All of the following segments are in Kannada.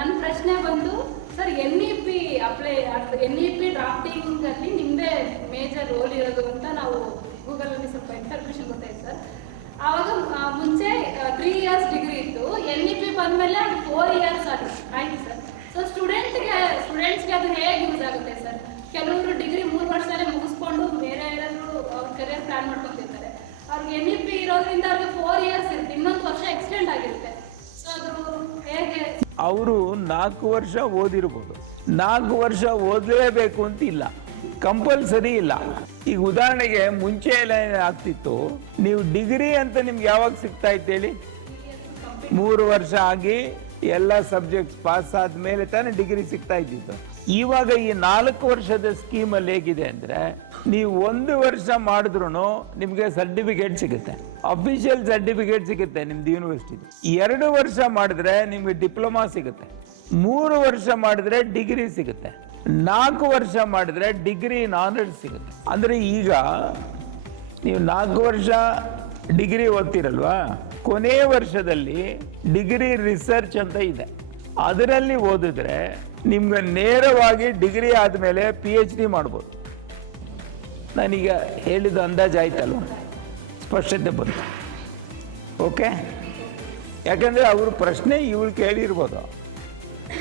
ನನ್ನ ಪ್ರಶ್ನೆ ಬಂದು sir NEP apply NEP drafting ಅಲ್ಲಿ ನಿಮ್ಮದೇ ಮೇಜರ್ ರೋಲ್ ಇರೋದು ಅಂತ ನಾವು ಗೂಗಲಲ್ಲಿ ಸ್ವಲ್ಪ ಇನ್ಫಾರ್ಮೇಷನ್ ಗೊತ್ತಾಯ್ತು ಸರ್. ಆವಾಗ ಮುಂಚೆ 3 years ಡಿಗ್ರಿ ಇತ್ತು, NEP ಬಂದಮೇಲೆ ಅದು 4 years ಆಯ್ತು ಸರ್. ಸೊ ಸ್ಟೂಡೆಂಟ್ಸ್ಗೆ ಅದು ಹೇಗೆ ಯೂಸ್ ಆಗುತ್ತೆ ಸರ್? ಕೆಲವರು ಡಿಗ್ರಿ 3 ವರ್ಷದಲ್ಲೇ ಮುಗಿಸ್ಕೊಂಡು ಬೇರೆ ಏನಾದರೂ ಅವ್ರ ಕರಿಯರ್ ಪ್ಲಾನ್ ಮಾಡ್ಕೊತಿರ್ತಾರೆ. ಅವ್ರಿಗೆ NEP ಇರೋದ್ರಿಂದ ಅವ್ರಿಗೆ 4 years ಇರುತ್ತೆ, ಇನ್ನೊಂದು ವರ್ಷ ಎಕ್ಸ್ಟೆಂಡ್ ಆಗಿರುತ್ತೆ. ಸೊ ಅದು ಹೇಗೆ? ಅವರು 4 ವರ್ಷ ಓದಿರ್ಬೋದು, 4 ವರ್ಷ ಓದಲೇಬೇಕು ಅಂತ ಇಲ್ಲ, ಕಂಪಲ್ಸರಿ ಇಲ್ಲ. ಈಗ ಉದಾಹರಣೆಗೆ ಮುಂಚೆ ಎಲ್ಲ ಆಗ್ತಿತ್ತು, ನೀವು ಡಿಗ್ರಿ ಅಂತ ನಿಮ್ಗೆ ಯಾವಾಗ ಸಿಗ್ತಾ ಇತ್ತು ಹೇಳಿ? 3 ವರ್ಷ ಆಗಿ ಎಲ್ಲ ಸಬ್ಜೆಕ್ಟ್ಸ್ ಪಾಸ್ ಆದ್ಮೇಲೆ ತಾನೇ ಡಿಗ್ರಿ ಸಿಗ್ತಾ ಇದ್ದಿತ್ತು. ಇವಾಗ ಈ 4 ವರ್ಷದ ಸ್ಕೀಮಲ್ಲಿ ಹೇಗಿದೆ ಅಂದ್ರೆ, ನೀವು 1 ವರ್ಷ ಮಾಡಿದ್ರು ನಿಮಗೆ ಸರ್ಟಿಫಿಕೇಟ್ ಸಿಗುತ್ತೆ, ಅಫಿಷಿಯಲ್ ಸರ್ಟಿಫಿಕೇಟ್ ಸಿಗುತ್ತೆ ನಿಮ್ದು ಯೂನಿವರ್ಸಿಟಿ. 2 ವರ್ಷ ಮಾಡಿದ್ರೆ ನಿಮ್ಗೆ ಡಿಪ್ಲೊಮಾ ಸಿಗುತ್ತೆ, 3 ವರ್ಷ ಮಾಡಿದ್ರೆ ಡಿಗ್ರಿ ಸಿಗುತ್ತೆ, 4 ವರ್ಷ ಮಾಡಿದ್ರೆ ಡಿಗ್ರಿ ಇನ್ ಆನರ್ಸ್ ಸಿಗುತ್ತೆ. ಅಂದ್ರೆ ಈಗ ನೀವು 4 ವರ್ಷ ಡಿಗ್ರಿ ಓದ್ತಿರಲ್ವಾ, ಕೊನೆ ವರ್ಷದಲ್ಲಿ ಡಿಗ್ರಿ ರಿಸರ್ಚ್ ಅಂತ ಇದೆ, ಅದರಲ್ಲಿ ಓದಿದ್ರೆ ನಿಮ್ಗೆ ನೇರವಾಗಿ ಡಿಗ್ರಿ ಆದಮೇಲೆ PhD ಮಾಡ್ಬೋದು. ನಾನೀಗ ಹೇಳಿದ ಅಂದಾಜು ಆಯ್ತಲ್ವ, ಸ್ಪಷ್ಟತೆ ಬಂತು. ಓಕೆ, ಯಾಕಂದರೆ ಅವ್ರ ಪ್ರಶ್ನೆ ಇವಳು ಕೇಳಿರ್ಬೋದು,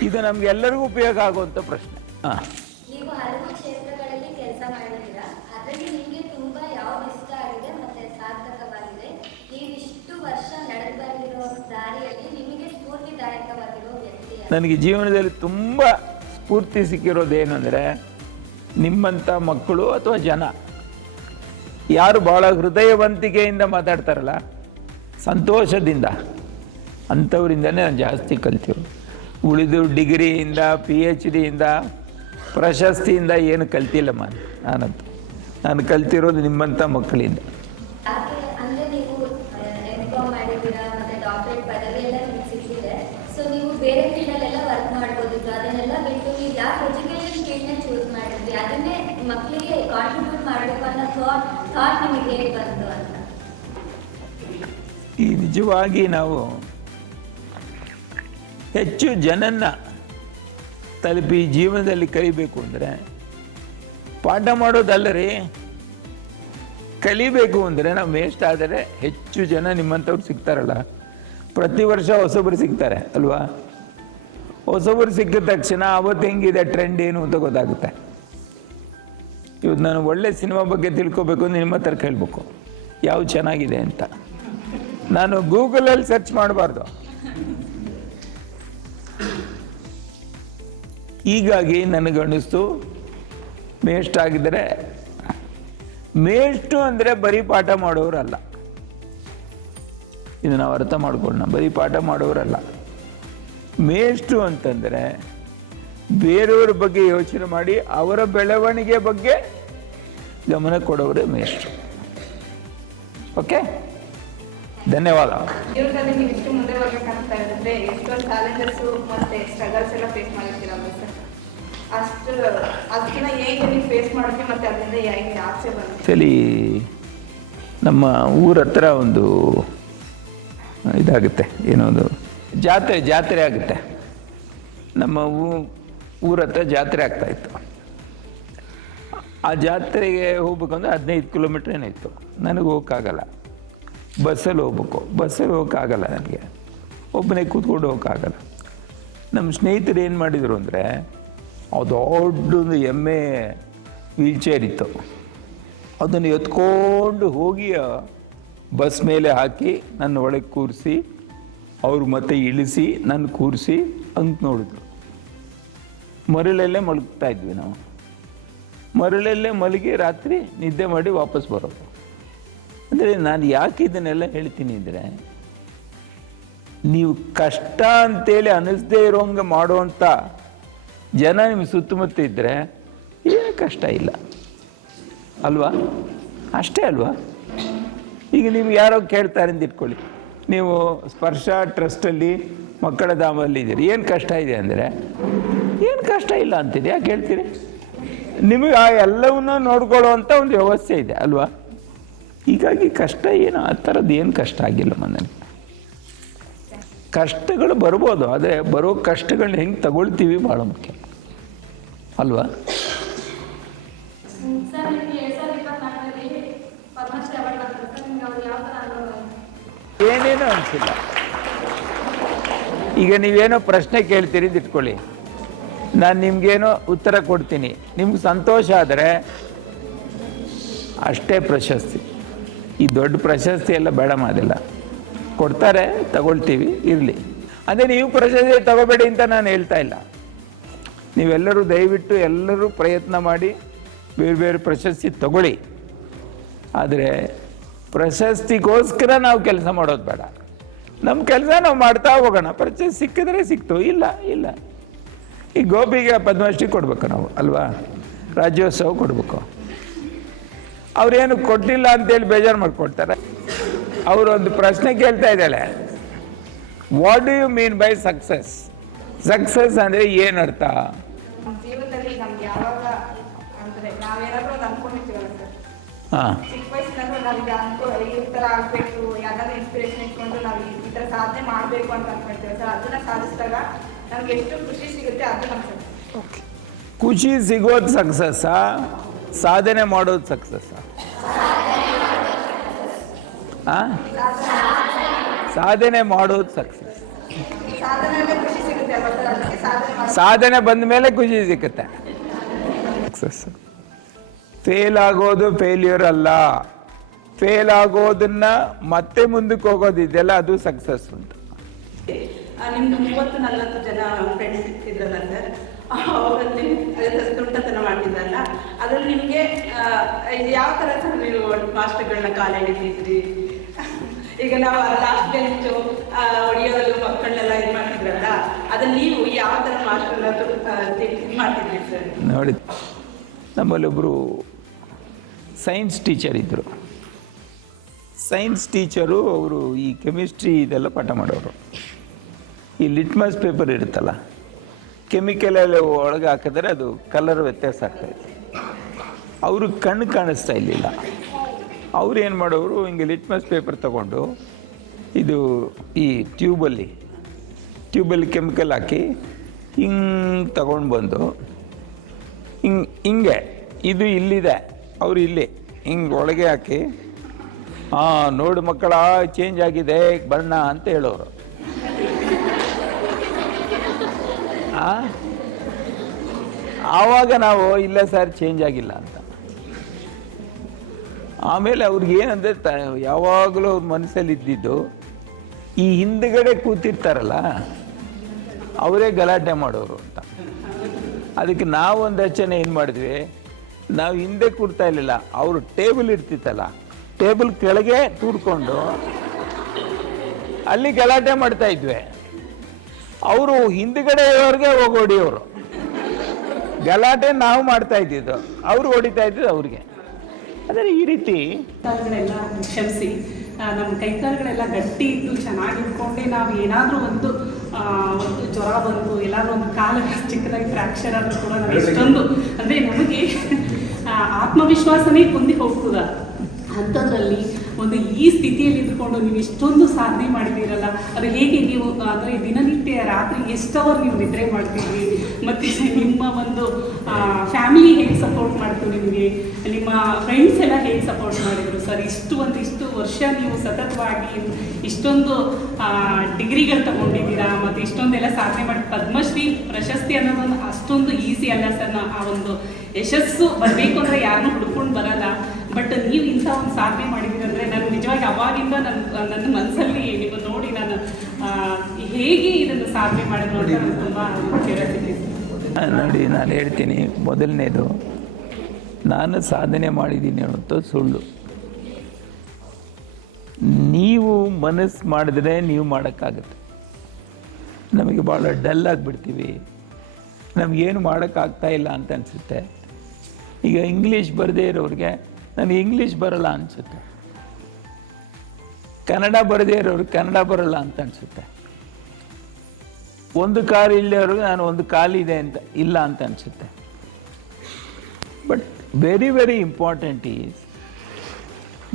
ಇದು ನಮ್ಗೆಲ್ಲರಿಗೂ ಉಪಯೋಗ ಆಗುವಂಥ ಪ್ರಶ್ನೆ. ಹಾಂ, ನೀವು ಹಲವು ಕ್ಷೇತ್ರಗಳಲ್ಲಿ ಕೆಲಸ ಮಾಡಿದ್ದೀರಾ, ಅದರಲ್ಲಿ ನಿಮಗೆ ತುಂಬ ಯಾವ್ದು ಇಷ್ಟ ಆಗಿದೆ ಮತ್ತು ಸಾರ್ಥಕವಾಗಿದೆ? ನೀವು ಇಷ್ಟು ವರ್ಷ ನಡೆದು ಬಂದಿರೋ ದಾರಿಯಲ್ಲಿ ನಿಮಗೆ ಸ್ಫೂರ್ತಿದಾಯಕವಾಗಿರೋ ವ್ಯಕ್ತಿ? ನನಗೆ ಜೀವನದಲ್ಲಿ ತುಂಬ ಸ್ಫೂರ್ತಿ ಸಿಕ್ಕಿರೋದೇನೆಂದರೆ, ನಿಮ್ಮಂಥ ಮಕ್ಕಳು ಅಥವಾ ಜನ ಯಾರು ಭಾಳ ಹೃದಯವಂತಿಕೆಯಿಂದ ಮಾತಾಡ್ತಾರಲ್ಲ, ಸಂತೋಷದಿಂದ, ಅಂಥವರಿಂದನೇ ನಾನು ಜಾಸ್ತಿ ಕಲ್ತಿರೋ. ಉಳಿದು ಡಿಗ್ರಿಯಿಂದ PhDಯಿಂದ ಪ್ರಶಸ್ತಿಯಿಂದ ಏನು ಕಲ್ತಿಲ್ಲಮ್ಮ ನಾನಂತೂ. ನಾನು ಕಲ್ತಿರೋದು ನಿಮ್ಮಂಥ ಮಕ್ಕಳಿಂದ. ಅಂದರೆ ನೀವು M.Com ಮಾಡಿದ್ದೀರಾ ಮತ್ತು ಡಾಕ್ಟರೇಟ್ ಪದವಿ ಎಲ್ಲ ನಿಮಗೆ ಸಿಕ್ಕಿದೆ, ಸೊ ನೀವು ಬೇರೆ ಫೀಲ್ಡಲ್ಲೆಲ್ಲ ವರ್ಕ್ ಮಾಡ್ಬೋದಿತ್ತು, ಅದನ್ನೆಲ್ಲ ಬಿಟ್ಟು ನೀವು ಯಾಕೆ ಎಜುಕೇಷನ್ ಫೀಲ್ಡ್ನ ಚೂಸ್ ಮಾಡಿದ್ರಿ? ಅದನ್ನೇ ಮಕ್ಕಳಿಗೆ ಕಾಂಟ್ರಿಬ್ಯೂಟ್ ಮಾಡಬೇಕು ಅನ್ನೋ ಥಾಟ್ ನಿಮಗೆ ಹೇಗೆ ಬಂತು ಅಂತ? ಈ ನಿಜವಾಗಿ ನಾವು ಹೆಚ್ಚು ಜನನ್ನ ತಲುಪಿ ಜೀವನದಲ್ಲಿ ಕಲಿಬೇಕು ಅಂದರೆ ಪಾಠ ಮಾಡೋದಲ್ಲ ರೀ, ಕಲಿಬೇಕು ಅಂದರೆ ನಾವು ವೇಸ್ಟ್ ಆದರೆ ಹೆಚ್ಚು ಜನ ನಿಮ್ಮಂಥವ್ರು ಸಿಗ್ತಾರಲ್ಲ, ಪ್ರತಿ ವರ್ಷ ಹೊಸೊಬ್ಬರು ಸಿಗ್ತಾರೆ ಅಲ್ವಾ? ಹೊಸೊಬ್ಬರು ಸಿಕ್ಕಿದ ತಕ್ಷಣ ಅವತ್ತು ಹೆಂಗಿದೆ ಟ್ರೆಂಡ್ ಏನು ಅಂತ ಗೊತ್ತಾಗುತ್ತೆ. ಇವತ್ತು ನಾನು ಒಳ್ಳೆ ಸಿನಿಮಾ ಬಗ್ಗೆ ತಿಳ್ಕೊಬೇಕು ಅಂದ್ರೆ ನಿಮ್ಮ ಹತ್ರ ಕೇಳಬೇಕು ಯಾವ್ದು ಚೆನ್ನಾಗಿದೆ ಅಂತ. ನಾನು ಗೂಗಲಲ್ಲಿ ಸರ್ಚ್ ಮಾಡಬಾರ್ದು. ಹೀಗಾಗಿ ನನಗನ್ನಿಸ್ತು, ಮೇಷ್ಟ್ ಆಗಿದ್ದರೆ, ಮೇಷ್ಟು ಅಂದರೆ ಬರೀ ಪಾಠ ಮಾಡೋರಲ್ಲ, ಇದು ನಾವು ಅರ್ಥ ಮಾಡ್ಕೊಳ್ಳೋಣ. ಬರೀ ಪಾಠ ಮಾಡೋರಲ್ಲ, ಮೇಷ್ಟು ಅಂತಂದರೆ ಬೇರೆಯವ್ರ ಬಗ್ಗೆ ಯೋಚನೆ ಮಾಡಿ ಅವರ ಬೆಳವಣಿಗೆ ಬಗ್ಗೆ ಗಮನ ಕೊಡೋರೇ ಮೇಷ್ಟು. ಓಕೆ, ಧನ್ಯವಾದ. ಜೀವನದಲ್ಲಿ ನೀವು ಇಷ್ಟು ಮುಂದೆ ಹೋಗ್ಬೇಕಂತ ಹೇಳಿದ್ರೆ ಎಷ್ಟೊಂದು ಚಾಲೆಂಜಸ್ಸು ಮತ್ತು ಸ್ಟ್ರಗಲ್ಸ್ ಎಲ್ಲ ಫೇಸ್ ಮಾಡಿರ್ತೀರಲ್ಲ ಸರ್, ಅದನ್ನ ಹೇಗೆ ನೀವು ಫೇಸ್ ಮಾಡಿದ್ರಿ ಮತ್ತು ಅದರಿಂದ ಹೇಗೆ ಆಚೆ ಬಂದ್ರಿ? ಸರಿ, ನಮ್ಮ ಊರ ಹತ್ರ ಒಂದು ಇದಾಗುತ್ತೆ, ಏನೊಂದು ಜಾತ್ರೆ ಆಗುತ್ತೆ. ನಮ್ಮ ಊರ ಹತ್ರ ಜಾತ್ರೆ ಆಗ್ತಾಯಿತ್ತು. ಆ ಜಾತ್ರೆಗೆ ಹೋಗ್ಬೇಕಂದ್ರೆ 15 ಕಿಲೋಮೀಟ್ರ್ ಏನಾಯಿತು. ನನಗೆ ಹೋಗೋಕ್ಕಾಗಲ್ಲ, ಬಸ್ಸಲ್ಲಿ ಹೋಗ್ಬೇಕು. ಬಸ್ಸಲ್ಲಿ ಹೋಗೋಕ್ಕಾಗಲ್ಲ ನನಗೆ, ಒಬ್ಬನೇ ಕೂತ್ಕೊಂಡು ಹೋಗೋಕ್ಕಾಗಲ್ಲ. ನಮ್ಮ ಸ್ನೇಹಿತರು ಏನು ಮಾಡಿದರು ಅಂದರೆ, ದೊಡ್ಡೊಂದು ಎಮ್ಮೆ ವೀಲ್ಚೇರ್ ಇತ್ತು, ಅದನ್ನು ಎತ್ಕೊಂಡು ಹೋಗಿ ಬಸ್ ಮೇಲೆ ಹಾಕಿ ನನ್ನ ಒಳಗೆ ಕೂರಿಸಿ, ಅವರು ಮತ್ತೆ ಇಳಿಸಿ ನನ್ನ ಕೂರಿಸಿ ಅಂತ ನೋಡಿದ್ರು. ಮರಳಲ್ಲೇ ಮಲಗ್ತಾ ಇದ್ವಿ ನಾವು, ಮರಳಲ್ಲೇ ಮಲಗಿ ರಾತ್ರಿ ನಿದ್ದೆ ಮಾಡಿ ವಾಪಸ್ ಬರೋದು. ಅಂದರೆ ನಾನು ಯಾಕೆ ಇದನ್ನೆಲ್ಲ ಹೇಳ್ತೀನಿ ಅಂದರೆ, ನೀವು ಕಷ್ಟ ಅಂತೇಳಿ ಅನ್ನಿಸ್ದೇ ಇರೋಂಗೆ ಮಾಡುವಂಥ ಜನ ನಿಮ್ಮ ಸುತ್ತಮುತ್ತ ಇದ್ದರೆ ಏನು ಕಷ್ಟ ಇಲ್ಲ ಅಲ್ವಾ? ಅಷ್ಟೇ ಅಲ್ವಾ? ಈಗ ನಿಮ್ಗೆ ಯಾರೋ ಕೇಳ್ತಾರೆ ಅಂತ ಇಟ್ಕೊಳ್ಳಿ, ನೀವು ಸ್ಪರ್ಶ ಟ್ರಸ್ಟಲ್ಲಿ ಮಕ್ಕಳ ಧಾಮಲ್ಲಿ ಇದ್ದೀರಿ, ಏನು ಕಷ್ಟ ಇದೆ ಅಂದರೆ, ಏನು ಕಷ್ಟ ಇಲ್ಲ ಅಂತಿದೆ, ಯಾಕೆ ಹೇಳ್ತೀರಿ? ನಿಮಗೆ ಆ ಎಲ್ಲವನ್ನೂ ನೋಡ್ಕೊಳ್ಳೋ ಅಂಥ ಒಂದು ವ್ಯವಸ್ಥೆ ಇದೆ ಅಲ್ವಾ? ಹೀಗಾಗಿ ಕಷ್ಟ ಏನು ಆ ಥರದ್ದು ಏನು ಕಷ್ಟ ಆಗಿಲ್ಲ ನನಗೆ. ಕಷ್ಟಗಳು ಬರ್ಬೋದು, ಆದರೆ ಬರೋ ಕಷ್ಟಗಳನ್ನ ಹೆಂಗೆ ತಗೊಳ್ತೀವಿ ಭಾಳ ಮುಖ್ಯ ಅಲ್ವಾ? ಸರ್ ನಿಮಗೆ 2024ರಲ್ಲಿ ಪದ್ಮಶ್ರೀ ಅವಾರ್ಡ್ ಆಗ್ತದೆ ಸರ್, ನಿಮ್ಗೆ ಅವ್ರು ಯಾವ ಥರ ಅನುಭವ? ಏನೇನೂ ಅನಿಸಿಲ್ಲ. ಈಗ ನೀವೇನೋ ಪ್ರಶ್ನೆ ಕೇಳ್ತೀರಿ ಅಂತ ಇಟ್ಕೊಳ್ಳಿ, ನಾನು ನಿಮಗೇನೋ ಉತ್ತರ ಕೊಡ್ತೀನಿ, ನಿಮ್ಗೆ ಸಂತೋಷ ಆದರೆ ಅಷ್ಟೇ ಪ್ರಶಸ್ತಿ. ಈ ದೊಡ್ಡ ಪ್ರಶಸ್ತಿ ಎಲ್ಲ ಬೇಡ ಮಾಡೋದಿಲ್ಲ, ಕೊಡ್ತಾರೆ ತಗೊಳ್ತೀವಿ, ಇರಲಿ. ಅದೇ ನೀವು ಪ್ರಶಸ್ತಿ ತಗೋಬೇಡಿ ಅಂತ ನಾನು ಹೇಳ್ತಾ ಇಲ್ಲ. ನೀವೆಲ್ಲರೂ ದಯವಿಟ್ಟು ಎಲ್ಲರೂ ಪ್ರಯತ್ನ ಮಾಡಿ ಬೇರೆ ಬೇರೆ ಪ್ರಶಸ್ತಿ ತಗೊಳ್ಳಿ. ಆದರೆ ಪ್ರಶಸ್ತಿಗೋಸ್ಕರ ನಾವು ಕೆಲಸ ಮಾಡೋದು ಬೇಡ. ನಮ್ಮ ಕೆಲಸ ನಾವು ಮಾಡ್ತಾ ಹೋಗೋಣ. ಪ್ರಶಸ್ತಿ ಸಿಕ್ಕಿದ್ರೆ ಸಿಕ್ತು, ಇಲ್ಲ ಇಲ್ಲ. ಈ ಗೋಪಿಗೆ ಪದ್ಮಶ್ರೀ ಕೊಡಬೇಕು ನಾವು ಅಲ್ವಾ, ರಾಜ್ಯೋತ್ಸವ ಕೊಡಬೇಕು. ಅವ್ರೇನು ಕೊಟ್ಟಿಲ್ಲ ಅಂತೇಳಿ ಬೇಜಾರು ಮಾಡ್ಕೊಳ್ತಾರೆ. ಅವರೊಂದು ಪ್ರಶ್ನೆ ಕೇಳ್ತಾ ಇದ್ದಾಳೆ, what do you mean by success? Success ಅಂದರೆ ಏನರ್ಥ? ನಮ್ಮ ಜೀವನದಲ್ಲಿ ನಮ್ಗೆ ಯಾವಾಗ ಅಂದರೆ ನಾವೇನಾದ್ರೂ ಒಂದು ಅನ್ಕೊಂಡಿರ್ತೀವಲ್ಲ ಸರ್, ಹಾಂ, ಚಿಕ್ಕ ವಯಸ್ಸಿನಾದ್ರೂ ನಾವೀಗ ಈ ಥರ ಆಗಬೇಕು, ಯಾವ್ದಾದ್ರು ಇನ್ಸ್ಪಿರೇಷನ್ ಇಟ್ಕೊಂಡು ನಾವು ಈ ಥರ ಸಾಧನೆ ಮಾಡಬೇಕು ಅಂತ ಅನ್ಕೊಳ್ತೀವಿ ಸರ್. ಅದನ್ನ ಸಾಧಿಸಿದಾಗ ನಮ್ಗೆ ಎಷ್ಟು ಖುಷಿ ಸಿಗುತ್ತೆ ಅದು ನಮ್ಮ ಸಕ್ಸಸ್. ಖುಷಿ ಸಿಗೋದು ಸಕ್ಸಸ್ಸಾ, ಸಾಧನೆ ಮಾಡೋದು ಸಕ್ಸಸ್ಸಾ? ಹಾಂ, ಸಾಧನೆ ಮಾಡೋದು ಸಕ್ಸಸ್. ಸಾಧನೆ ಖುಷಿ ಸಿಗುತ್ತೆ ಅಲ್ವಾ ಸರ್, ಅದಕ್ಕೆ ಸಾಧನೆ ಮಾಡಿ ಸಾಧನೆ ಬಂದ ಮೇಲೆ ಖುಷಿ ಸಿಗುತ್ತೆ. ಸಕ್ಸಸ್ ಫೇಲ್ ಆಗೋದು ಫೇಲ್ಯೂರ್ ಅಲ್ಲ, ಫೇಲ್ ಆಗೋದನ್ನ ಮತ್ತೆ ಮುಂದಕ್ಕೆ ಹೋಗೋದಿದೆಯಲ್ಲ ಅದು ಸಕ್ಸಸ್ ಅಂತ. ನಿಮ್ದು 30-40 ಜನ ಫ್ರೆಂಡ್ಸ್ ಇದ್ರಲ್ಲ ಸರ್, ಅವರಲ್ಲಿ ತುಂಟತನ ಮಾಡ್ತಿದ್ರಲ್ಲ, ಅದ್ರಲ್ಲಿ ನಿಮಗೆ ಯಾವ ಥರ ಸರ್ ನೀವು ಮಾಸ್ಟರ್ಗಳನ್ನ ಕಾಲ ಎಳಿತಿದ್ರಿ? ಈಗ ನಾವು ಲಾಸ್ಟ್ ಬೆಂಚು ಹೊಡಿಯೋದು ಮಕ್ಕಳನ್ನೆಲ್ಲ ಇದು ಮಾಡ್ತಿದ್ರಲ್ಲ, ಅದನ್ನ ನೀವು ಯಾವ ಥರ ಮಾಸ್ಟರ್ನ ಇದು ಮಾಡ್ತಿದ್ರಿ ಸರ್? ನೋಡಿ, ನಮ್ಮಲ್ಲೊಬ್ಬರು ಸೈನ್ಸ್ ಟೀಚರ್ ಇದ್ದರು. ಸೈನ್ಸ್ ಟೀಚರು ಅವರು ಈ ಕೆಮಿಸ್ಟ್ರಿ ಇದೆಲ್ಲ ಪಾಠ ಮಾಡೋರು. ಈ ಲಿಟ್ಮಸ್ ಪೇಪರ್ ಇರುತ್ತಲ್ಲ, ಕೆಮಿಕಲೆಲ್ಲ ಒಳಗೆ ಹಾಕಿದ್ರೆ ಅದು ಕಲರ್ ವ್ಯತ್ಯಾಸ ಆಗ್ತಾಯಿತ್ತು. ಅವರು ಕಣ್ಣು ಕಾಣಿಸ್ತಾ ಇರಲಿಲ್ಲ. ಅವ್ರು ಏನು ಮಾಡೋರು, ಹಿಂಗೆ ಲಿಟ್ಮಸ್ ಪೇಪರ್ ತಗೊಂಡು ಇದು ಈ ಟ್ಯೂಬಲ್ಲಿ ಕೆಮಿಕಲ್ ಹಾಕಿ ಹಿಂಗೆ ತಗೊಂಡು ಬಂದು ಹಿಂಗೆ ಇದು ಇಲ್ಲಿದೆ, ಅವರು ಇಲ್ಲಿ ಹಿಂಗೆ ಒಳಗೆ ಹಾಕಿ, ಹಾಂ ನೋಡು ಮಕ್ಕಳ ಚೇಂಜ್ ಆಗಿದೆ ಬಣ್ಣ ಅಂತ ಹೇಳೋರು. ಆವಾಗ ನಾವು ಇಲ್ಲ ಸರ್ ಚೇಂಜ್ ಆಗಿಲ್ಲ ಅಂತ. ಆಮೇಲೆ ಅವ್ರಿಗೆ ಏನಂದರೆ ಯಾವಾಗಲೂ ಅವ್ರ ಮನಸ್ಸಲ್ಲಿ ಇದ್ದಿದ್ದು, ಈ ಹಿಂದ್ಗಡೆ ಕೂತಿರ್ತಾರಲ್ಲ ಅವರೇ ಗಲಾಟೆ ಮಾಡೋರು ಅಂತ. ಅದಕ್ಕೆ ನಾವು ಒಂದಷ್ಟು ಜನ ಏನು ಮಾಡಿದ್ವಿ, ನಾವು ಹಿಂದೆ ಕೂಡ್ತಾ ಇರಲಿಲ್ಲ, ಅವರು ಟೇಬಲ್ ಇರ್ತಿತ್ತಲ್ಲ, ಟೇಬಲ್ ಕೆಳಗೆ ತೂಡ್ಕೊಂಡು ಅಲ್ಲಿ ಗಲಾಟೆ ಮಾಡ್ತಾ ಇದ್ವಿ. ಅವರು ಹಿಂದ್ಗಡೆ ಇರೋರಿಗೆ ಹೋಗಿ ಹೊಡಿಯೋರು. ಗಲಾಟೆ ನಾವು ಮಾಡ್ತಾ ಇದ್ದಿದ್ದು, ಅವರು ಹೊಡಿತಾ ಇದ್ದಿದ್ದು ಅವ್ರಿಗೆ. ಆದರೆ ಈ ರೀತಿ ಕಾಲುಗಳೆಲ್ಲ ಕ್ಷಮಿಸಿ, ನಮ್ಮ ಕೈಕಾಲುಗಳೆಲ್ಲ ಗಟ್ಟಿ ಇದ್ದು ಚೆನ್ನಾಗಿ ಇಟ್ಕೊಂಡೆ ನಾವು ಏನಾದರೂ ಒಂದು ಜ್ವರ ಬಂದು ಎಲ್ಲಾದ್ರೂ ಒಂದು ಕಾಲು ಚಿಕ್ಕದಾಗಿ ಫ್ರ್ಯಾಕ್ಚರ್ ಆದರೂ ಕೂಡ ನಾವು ಎಷ್ಟೊಂದು ಅಂದರೆ ನಮಗೆ ಆತ್ಮವಿಶ್ವಾಸನೇ ಕುಂದಿ ಹೋಗ್ತದ. ಅಂಥದ್ರಲ್ಲಿ ಒಂದು ಈ ಸ್ಥಿತಿಯಲ್ಲಿ ಇದ್ಕೊಂಡು ನೀವು ಇಷ್ಟೊಂದು ಸಾಧನೆ ಮಾಡಿದ್ದೀರಲ್ಲ, ಅದು ಹೇಗೆ ನೀವು ಅಂದರೆ ದಿನನಿತ್ಯ ರಾತ್ರಿ ಎಷ್ಟು ಅವರ್ ನೀವು ನಿದ್ರೆ ಮಾಡ್ತೀರಿ, ಮತ್ತು ನಿಮ್ಮ ಒಂದು ಫ್ಯಾಮಿಲಿ ಹೇಗೆ ಸಪೋರ್ಟ್ ಮಾಡ್ತು ನಿಮಗೆ, ನಿಮ್ಮ ಫ್ರೆಂಡ್ಸ್ ಎಲ್ಲ ಹೇಗೆ ಸಪೋರ್ಟ್ ಮಾಡಿದರು ಸರ್? ಇಷ್ಟು ವರ್ಷ ನೀವು ಸತತವಾಗಿ ಇಷ್ಟೊಂದು ಡಿಗ್ರಿಗಳು ತಗೊಂಡಿದ್ದೀರಾ, ಮತ್ತು ಇಷ್ಟೊಂದೆಲ್ಲ ಸಾಧನೆ ಮಾಡಿ ಪದ್ಮಶ್ರೀ ಪ್ರಶಸ್ತಿ ಅನ್ನೋದೊಂದು ಅಷ್ಟೊಂದು ಈಸಿ ಅಲ್ಲ ಸರ್. ಆ ಒಂದು ಯಶಸ್ಸು ಬರಬೇಕು ಅಂದರೆ ಯಾರನ್ನೂ ಹುಡ್ಕೊಂಡು ಬರಲ್ಲ. ಬಟ್ ನೀವು ಇಂಥ ಒಂದು ಸಾಧನೆ ಮಾಡಿದ್ದೀರಂದರೆ ನಾನು ನಿಜವಾಗಿ ಅವಾಗಿಂದ ನನ್ನ ಮನಸ್ಸಲ್ಲಿ ನೀವು ನೋಡಿ ನಾನು ಹೇಗೆ ಇದನ್ನು ಸಾಧನೆ ಮಾಡಿದ್ರು ಅಂತ ನಾನು ತುಂಬ ಕ್ಯೂರಿಯಾಸಿಟಿ. ನೋಡಿ, ನಾನು ಹೇಳ್ತೀನಿ, ಮೊದಲನೇದು ನಾನು ಸಾಧನೆ ಮಾಡಿದ್ದೀನಿ ಅನ್ನೋದು ಸುಳ್ಳು. ನೀವು ಮನಸ್ಸು ಮಾಡಿದ್ರೆ ನೀವು ಮಾಡೋಕ್ಕಾಗುತ್ತೆ. ನಮಗೆ ಭಾಳ ಡಲ್ ಆಗಿಬಿಡ್ತೀವಿ, ನಮಗೇನು ಮಾಡೋಕ್ಕಾಗ್ತಾ ಇಲ್ಲ ಅಂತ ಅನಿಸುತ್ತೆ. ಈಗ ಇಂಗ್ಲೀಷ್ ಬರದೇ ಇರೋರಿಗೆ ನನಗೆ ಇಂಗ್ಲೀಷ್ ಬರಲ್ಲ ಅನಿಸುತ್ತೆ, ಕನ್ನಡ ಬರದೇ ಇರೋರಿಗೆ ಕನ್ನಡ ಬರಲ್ಲ ಅಂತ ಅನಿಸುತ್ತೆ. ಒಂದು ಕಾಲು ಇಲ್ಲದವ್ರಿಗೆ ನಾನು ಒಂದು ಕಾಲಿದೆ ಅಂತ ಇಲ್ಲ ಅಂತ ಅನಿಸುತ್ತೆ. But very very important is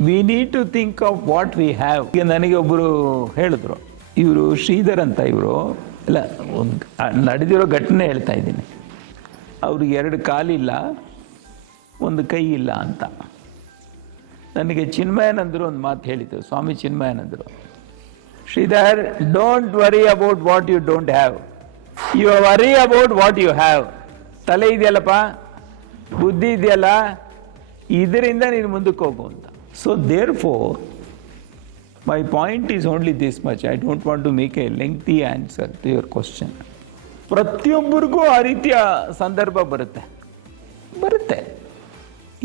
we need to think of what we have. ಈಗ ನನಗೆ ಒಬ್ಬರು ಹೇಳಿದ್ರು, ಇವರು ಶ್ರೀಧರ್ ಅಂತ ಇವರು ಇಲ್ಲ ಒಂದು ನಡೆದಿರೋ ಘಟನೆ ಹೇಳ್ತಾ ಇದ್ದೀನಿ. ಅವ್ರಿಗೆ 2 ಕಾಲಿಲ್ಲ, 1 ಕೈ ಇಲ್ಲ ಅಂತ. ನನಗೆ ಚಿನ್ಮಯಾನಂದರು ಒಂದು ಮಾತು ಹೇಳಿದರು, ಸ್ವಾಮಿ ಚಿನ್ಮಯಾನಂದರು. Sridhar, don't worry about what you don't have, you worry about what you have. ತಲೆ ಇದೆಯಲ್ಲಪ್ಪ, ಬುದ್ಧಿ ಇದೆಯಲ್ಲ, ಇದರಿಂದ ನೀನು ಮುಂದಕ್ಕೆ ಹೋಗು ಅಂತ. So therefore my point is only this much. I don't want to make a lengthy answer to your question. ಪ್ರತಿಯೊಬ್ಬರಿಗೂ ಆ ರೀತಿಯ ಸಂದರ್ಭ ಬರುತ್ತೆ,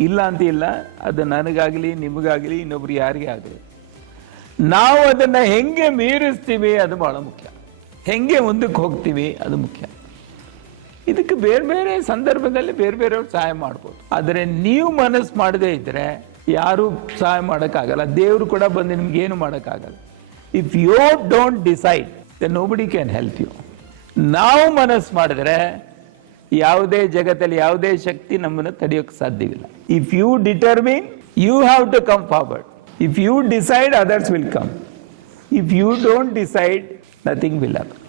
ಇಲ್ಲ ಅಂತ ಇಲ್ಲ. ಅದು ನನಗಾಗಲಿ, ನಿಮಗಾಗಲಿ, ಇನ್ನೊಬ್ರು ಯಾರಿಗೇ ಆಗಲಿ, ನಾವು ಅದನ್ನು ಹೆಂಗೆ ಮೀರಿಸ್ತೀವಿ ಅದು ಭಾಳ ಮುಖ್ಯ. ಹೆಂಗೆ ಮುಂದಕ್ಕೆ ಹೋಗ್ತೀವಿ ಅದು ಮುಖ್ಯ. ಇದಕ್ಕೆ ಬೇರೆ ಬೇರೆ ಸಂದರ್ಭದಲ್ಲಿ ಬೇರೆ ಬೇರೆಯವ್ರು ಸಹಾಯ ಮಾಡ್ಬೋದು. ಆದರೆ ನೀವು ಮನಸ್ಸು ಮಾಡದೇ ಇದ್ದರೆ ಯಾರೂ ಸಹಾಯ ಮಾಡೋಕ್ಕಾಗಲ್ಲ. ದೇವರು ಕೂಡ ಬಂದು ನಿಮ್ಗೇನು ಮಾಡೋಕ್ಕಾಗಲ್ಲ. If you don't decide then nobody can help you. ನಾವು ಮನಸ್ಸು ಮಾಡಿದ್ರೆ ಯಾವುದೇ ಜಗತ್ತಲ್ಲಿ ಯಾವುದೇ ಶಕ್ತಿ ನಮ್ಮನ್ನು ತಡೆಯೋಕ್ಕೆ ಸಾಧ್ಯವಿಲ್ಲ. If you determine, you have to come forward. If you decide, others will come. If you don't decide, nothing will happen.